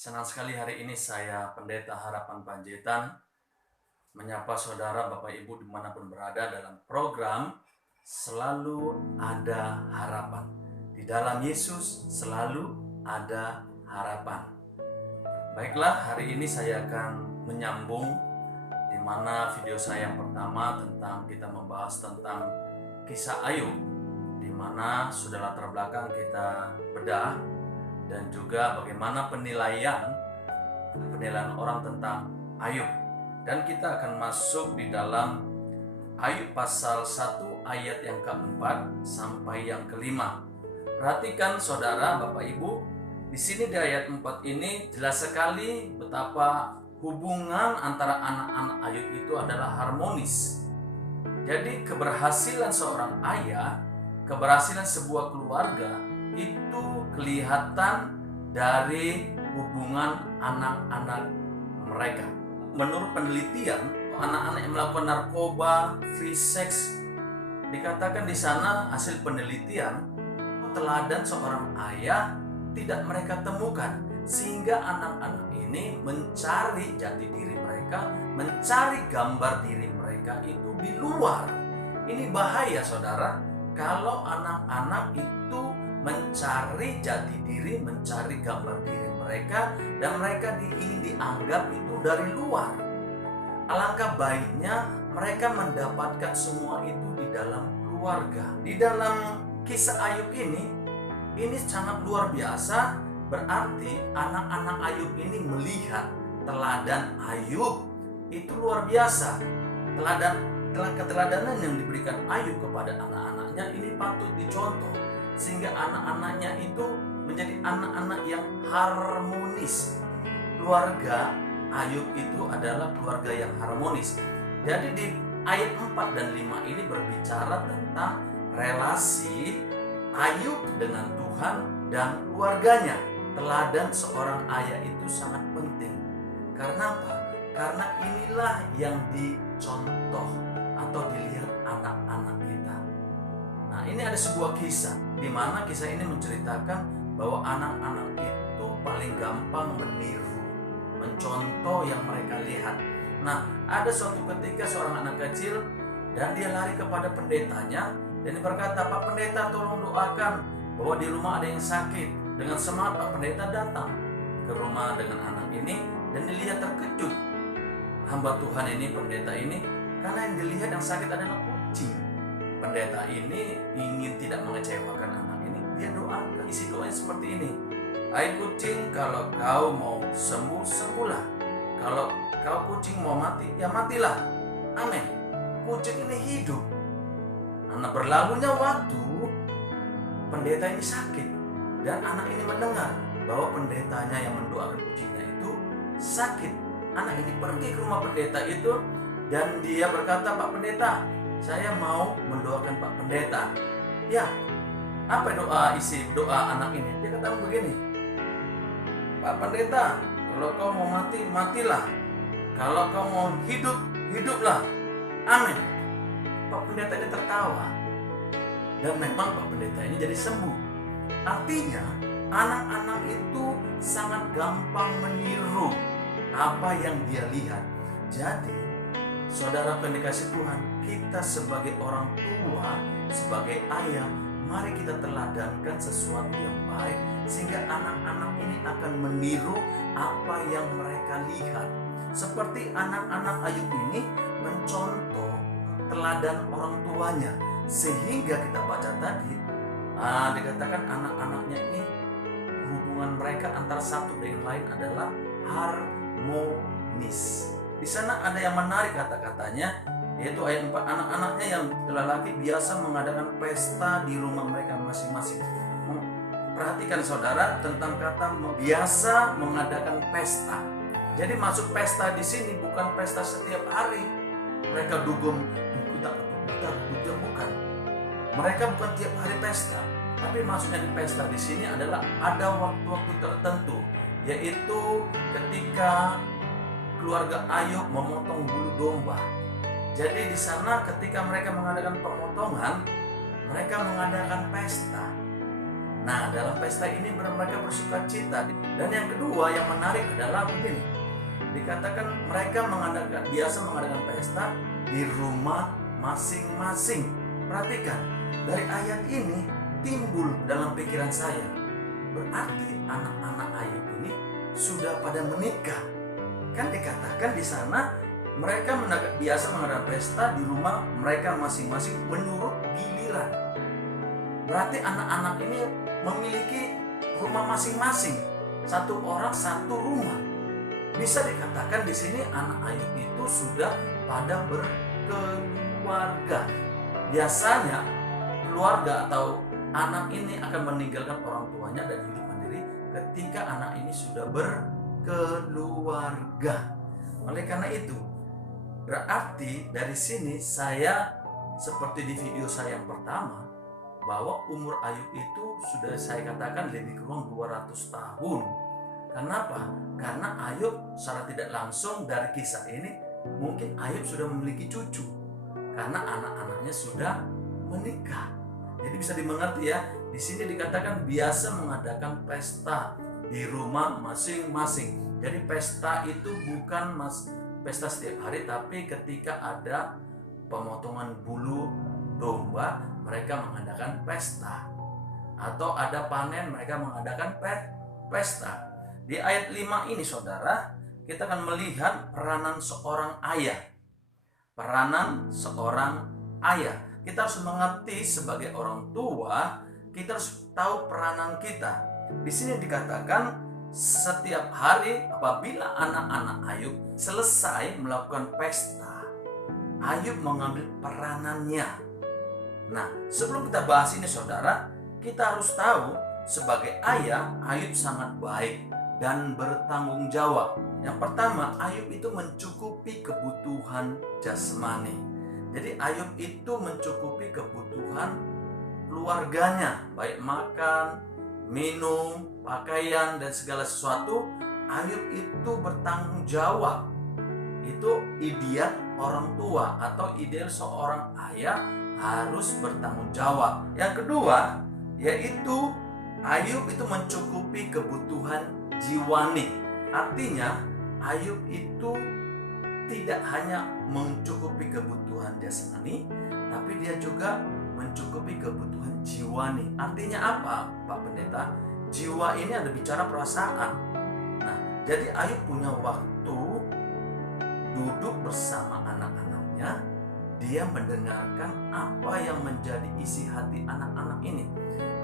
Senang sekali hari ini saya Pendeta Harapan Panjaitan menyapa saudara Bapak Ibu dimanapun berada dalam program Selalu Ada Harapan. Di dalam Yesus selalu ada harapan. Baiklah, hari ini saya akan menyambung di mana video saya yang pertama tentang kita membahas tentang kisah Ayub, di mana sudah latar belakang kita bedah dan juga bagaimana penilaian orang tentang Ayub. Dan kita akan masuk di dalam Ayub pasal 1 ayat yang keempat sampai yang kelima. Perhatikan saudara, Bapak Ibu, di sini di ayat 4 ini jelas sekali betapa hubungan antara anak-anak Ayub itu adalah harmonis. Jadi keberhasilan seorang ayah, keberhasilan sebuah keluarga itu kelihatan dari hubungan anak-anak mereka. Menurut penelitian, anak-anak yang melakukan narkoba, free sex, dikatakan di sana hasil penelitian teladan seorang ayah tidak mereka temukan, sehingga anak-anak ini mencari jati diri mereka, mencari gambar diri mereka itu di luar. Ini bahaya saudara, kalau anak-anak itu mencari jati diri, mencari gambar diri mereka, dan mereka ingin dianggap itu dari luar. Alangkah baiknya mereka mendapatkan semua itu di dalam keluarga. Di dalam kisah Ayub ini sangat luar biasa. Berarti anak-anak Ayub ini melihat teladan Ayub itu luar biasa. Keteladanan yang diberikan Ayub kepada anak-anaknya ini patut dicontoh, sehingga anak-anaknya itu menjadi anak-anak yang harmonis. Keluarga Ayub itu adalah keluarga yang harmonis. Jadi di ayat 4 dan 5 ini berbicara tentang relasi Ayub dengan Tuhan dan keluarganya. Teladan seorang ayah itu sangat penting. Karena apa? Karena inilah yang dicontoh atau dilihat anak-anak kita. Nah, ini ada sebuah kisah di mana kisah ini menceritakan bahwa anak-anak itu paling gampang meniru, mencontoh yang mereka lihat. Nah, ada suatu ketika seorang anak kecil dan dia lari kepada pendetanya dan dia berkata, "Pak Pendeta, tolong doakan bahwa di rumah ada yang sakit." Dengan semangat Pak Pendeta datang ke rumah dengan anak ini dan dilihat terkejut hamba Tuhan ini, pendeta ini, karena yang dilihat yang sakit adalah kucing. Pendeta ini ingin tidak mengecewakan anak ini, dia doakan. Isi doanya seperti ini, "Hai kucing, kalau kau mau sembuh, sembuhlah. Kalau kau kucing mau mati, ya matilah. Amin." Kucing ini hidup. Karena berlalunya waktu, pendeta ini sakit. Dan anak ini mendengar bahwa pendetanya yang mendoakan kucingnya itu sakit. Anak ini pergi ke rumah pendeta itu dan dia berkata, "Pak Pendeta, saya mau mendoakan Pak Pendeta." "Ya, apa isi doa anak ini?" Dia katakan begini, "Pak Pendeta, kalau kau mau mati, matilah. Kalau kau mau hidup, hiduplah. Amin." Pak Pendeta ini tertawa. Dan memang Pak Pendeta ini jadi sembuh. Artinya anak-anak itu sangat gampang meniru apa yang dia lihat. Jadi saudara pendekasi Tuhan, kita sebagai orang tua, sebagai ayah, mari kita teladankan sesuatu yang baik, sehingga anak-anak ini akan meniru apa yang mereka lihat. Seperti anak-anak Ayub ini mencontoh teladan orang tuanya, sehingga kita baca tadi dikatakan anak-anaknya ini hubungan mereka antara satu dengan lain adalah harmonis. Di sana ada yang menarik kata-katanya, yaitu ayat 4, anak-anaknya yang lelaki biasa mengadakan pesta di rumah mereka masing-masing. Perhatikan saudara tentang kata biasa mengadakan pesta. Jadi masuk pesta di sini bukan pesta setiap hari. Mereka dugem, bukan. Mereka bukan tiap hari pesta, tapi maksudnya di pesta di sini adalah ada waktu-waktu tertentu, yaitu ketika keluarga Ayub memotong bulu domba. Jadi di sana ketika mereka mengadakan pemotongan, mereka mengadakan pesta. Nah, dalam pesta ini mereka bersuka cita. Dan yang kedua yang menarik adalah begini. Dikatakan mereka biasa mengadakan pesta di rumah masing-masing. Perhatikan, dari ayat ini timbul dalam pikiran saya, berarti anak-anak Ayub ini sudah pada menikah. Kan dikatakan di sana mereka biasa mengadakan pesta di rumah mereka masing-masing menurut giliran. Berarti anak-anak ini memiliki rumah masing-masing, satu orang satu rumah. Bisa dikatakan di sini anak Ayub itu sudah pada berkeluarga. Biasanya keluarga atau anak ini akan meninggalkan orang tuanya dan hidup mandiri ketika anak ini sudah berkeluarga. Oleh karena itu, berarti dari sini saya seperti di video saya yang pertama, bahwa umur Ayub itu sudah saya katakan lebih kurang 200 tahun. Kenapa? Karena Ayub secara tidak langsung dari kisah ini mungkin Ayub sudah memiliki cucu karena anak-anaknya sudah menikah. Jadi bisa dimengerti ya, di sini dikatakan biasa mengadakan pesta di rumah masing-masing. Jadi pesta itu bukan pesta setiap hari, tapi ketika ada pemotongan bulu domba mereka mengadakan pesta, atau ada panen mereka mengadakan pesta. Di ayat 5 ini saudara, kita akan melihat peranan seorang ayah. Peranan seorang ayah. Kita harus mengerti sebagai orang tua, kita harus tahu peranan kita. Di sini dikatakan setiap hari apabila anak-anak Ayub selesai melakukan pesta, Ayub mengambil peranannya. Nah, sebelum kita bahas ini saudara, kita harus tahu sebagai ayah Ayub sangat baik dan bertanggung jawab. Yang pertama, Ayub itu mencukupi kebutuhan jasmani. Jadi Ayub itu mencukupi kebutuhan keluarganya, baik makan, minum, pakaian, dan segala sesuatu. Ayub itu bertanggung jawab. Itu ideal orang tua atau ideal seorang ayah harus bertanggung jawab. Yang kedua, yaitu Ayub itu mencukupi kebutuhan jiwani. Artinya Ayub itu tidak hanya mencukupi kebutuhan jasmani, tapi dia juga mencukupi kebutuhan jiwani. Artinya apa, Pak Pendeta? Jiwa ini ada bicara perasaan. Nah, jadi Ayub punya waktu duduk bersama anak-anaknya. Dia mendengarkan apa yang menjadi isi hati anak-anak ini.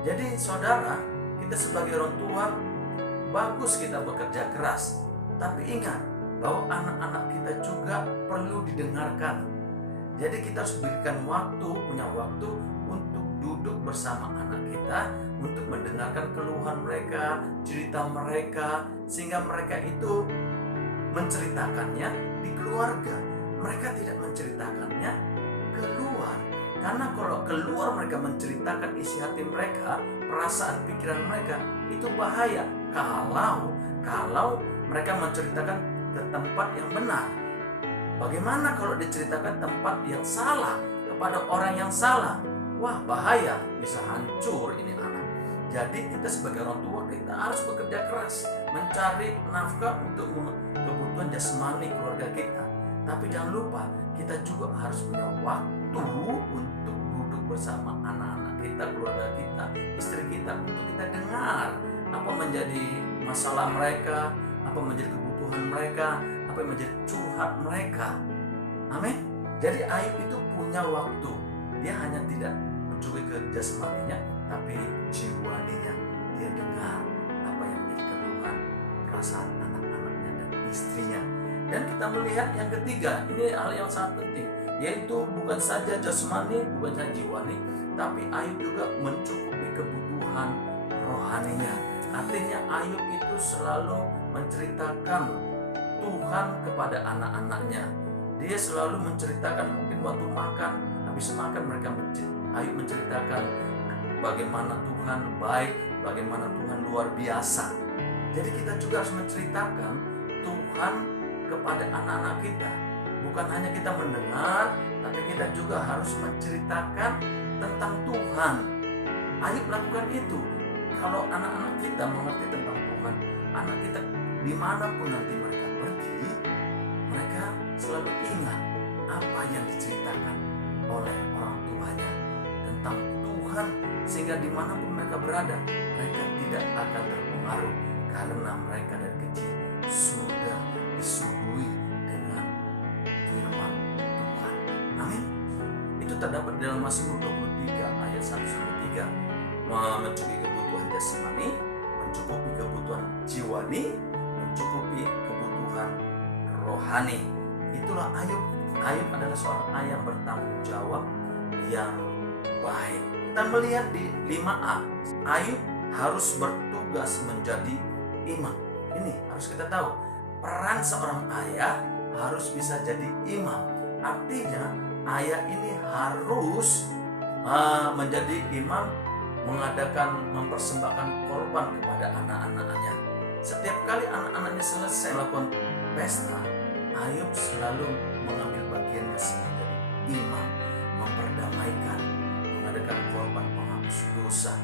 Jadi saudara, kita sebagai orang tua bagus kita bekerja keras, tapi ingat bahwa anak-anak kita juga perlu didengarkan. Jadi kita harus berikan waktu, punya waktu untuk duduk bersama anak kita, untuk mendengarkan keluhan mereka, cerita mereka, sehingga mereka itu menceritakannya di keluarga. Mereka tidak menceritakannya keluar. Karena kalau keluar mereka menceritakan isi hati mereka, perasaan pikiran mereka, itu bahaya. Kalau mereka menceritakan ke tempat yang benar. Bagaimana kalau diceritakan tempat yang salah kepada orang yang salah? Wah, bahaya, bisa hancur ini anak. Jadi kita sebagai orang tua kita harus bekerja keras mencari nafkah untuk kebutuhan jasmani keluarga kita. Tapi jangan lupa kita juga harus punya waktu untuk duduk bersama anak-anak kita, keluarga kita, istri kita, untuk kita dengar apa menjadi masalah mereka, apa menjadi kebutuhan mereka, apa yang menjadi curhat mereka. Amin. Jadi Ayub itu punya waktu. Dia hanya tidak mencukupi ke jasmaninya, tapi jiwanya. Dia dengar apa yang menjadi keluhan, perasaan anak-anaknya dan istrinya. Dan kita melihat yang ketiga, ini hal yang sangat penting, yaitu bukan saja jasmani, bukan saja jiwani, tapi Ayub juga mencukupi kebutuhan rohaninya. Artinya Ayub itu selalu menceritakan Tuhan kepada anak-anaknya. Dia selalu menceritakan, mungkin waktu makan, habis makan Ayub menceritakan bagaimana Tuhan baik, bagaimana Tuhan luar biasa. Jadi kita juga harus menceritakan Tuhan kepada anak-anak kita. Bukan hanya kita mendengar, tapi kita juga harus menceritakan tentang Tuhan. Ayub lakukan itu. kalau anak-anak kita mengerti tentang Tuhan, anak kita dimanapun nanti mereka pergi, mereka selalu ingat apa yang diceritakan oleh orang tuanya tentang Tuhan, sehingga dimanapun mereka berada, mereka tidak akan terpengaruh karena mereka dari kecil sudah disuguhi dengan firman Tuhan. Amin. Itu terdapat dalam Mazmur 23 ayat 1-3. Mencukupi kebutuhan jasmani, mencukupi kebutuhan jiwani, mencukupi kebutuhan rohani. Itulah Ayub. Ayub adalah seorang ayah yang bertanggung jawab yang baik. Kita melihat di 5a, Ayub harus bertugas menjadi imam. Ini harus kita tahu, peran seorang ayah harus bisa jadi imam. Artinya ayah ini harus menjadi imam, mempersembahkan korban kepada anak-anaknya. Setiap kali anak-anaknya selesai melakukan pesta, Ayub selalu mengambil bagiannya sebagai imam, memperdamaikan, mengadakan korban penghapus dosa.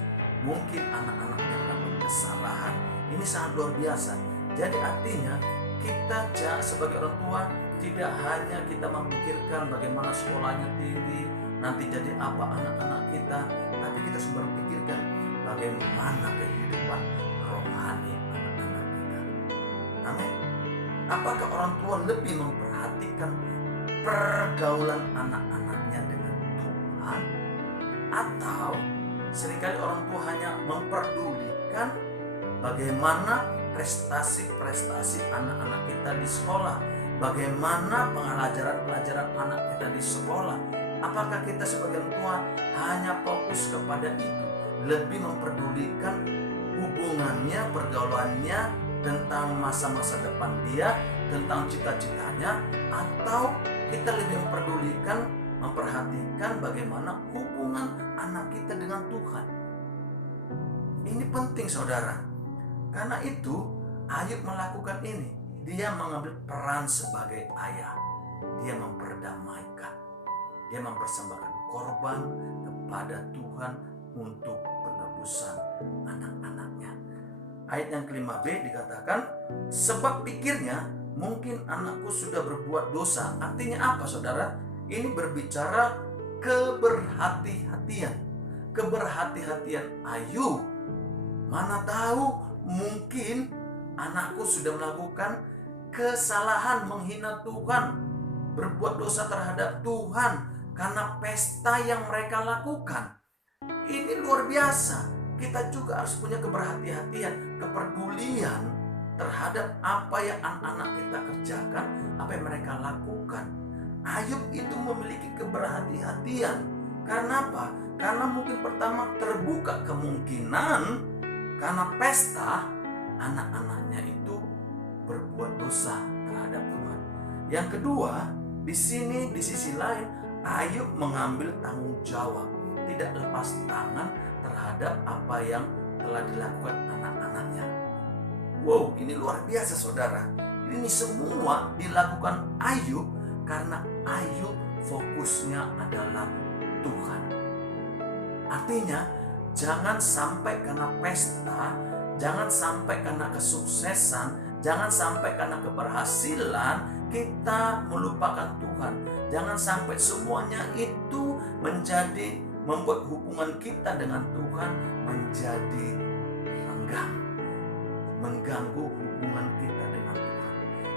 Mungkin anak-anaknya melakukan kesalahan, ini sangat luar biasa. Jadi artinya kita sebagai orang tua tidak hanya kita memikirkan bagaimana sekolahnya tinggi, nanti jadi apa anak-anak kita, tapi kita harus berpikirkan bagaimana kehidupan rohani anak-anak kita. Amin. Apakah orang tua lebih memperhatikan pergaulan anak-anaknya dengan Tuhan, atau seringkali orang tua hanya memperdulikan bagaimana prestasi-prestasi anak-anak kita di sekolah, bagaimana pelajaran anak kita di sekolah? Apakah kita sebagai orang tua hanya fokus kepada itu, lebih memperdulikan hubungannya, pergaulannya, tentang masa-masa depan dia, tentang cita-citanya, atau kita lebih memperhatikan bagaimana hubungan anak kita dengan Tuhan? Ini penting, saudara. Karena itu Ayub melakukan ini. Dia mengambil peran sebagai ayah. Dia memperdamaikan. Dia mempersembahkan korban kepada Tuhan untuk penebusan anak-anaknya. Ayat yang ke-5b dikatakan, sebab pikirnya mungkin anakku sudah berbuat dosa. Artinya apa, saudara? Ini berbicara keberhati-hatian. Keberhati-hatian Ayub. Mana tahu mungkin anakku sudah melakukan kesalahan, menghina Tuhan, berbuat dosa terhadap Tuhan karena pesta yang mereka lakukan. Ini luar biasa. Kita juga harus punya keberhati-hatian, kepedulian terhadap apa yang anak-anak kita kerjakan, apa yang mereka lakukan. Ayub itu memiliki keberhati-hatian. Karena apa? Karena mungkin pertama terbuka kemungkinan karena pesta anak-anaknya itu berbuat dosa terhadap Tuhan. Yang kedua, di sisi lain Ayub mengambil tanggung jawab, tidak lepas tangan terhadap apa yang telah dilakukan anak-anaknya. Wow, ini luar biasa, saudara. Ini semua dilakukan Ayub karena Ayub fokusnya adalah Tuhan. Artinya, jangan sampai karena pesta, jangan sampai karena kesuksesan, jangan sampai karena keberhasilan kita melupakan Tuhan. Jangan sampai semuanya itu membuat hubungan kita dengan Tuhan menjadi renggang, mengganggu hubungan kita dengan Tuhan.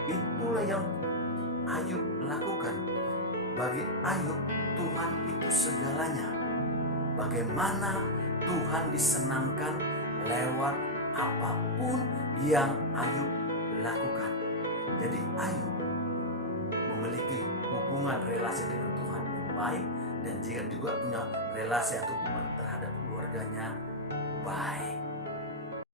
Itulah yang Ayub lakukan. Bagi Ayub, Tuhan itu segalanya. Bagaimana Tuhan disenangkan lewat apapun yang Ayub lakukan. Jadi Ayub memiliki hubungan relasi dengan Tuhan yang baik, dan juga punya relasi atau hubungan terhadap keluarganya baik.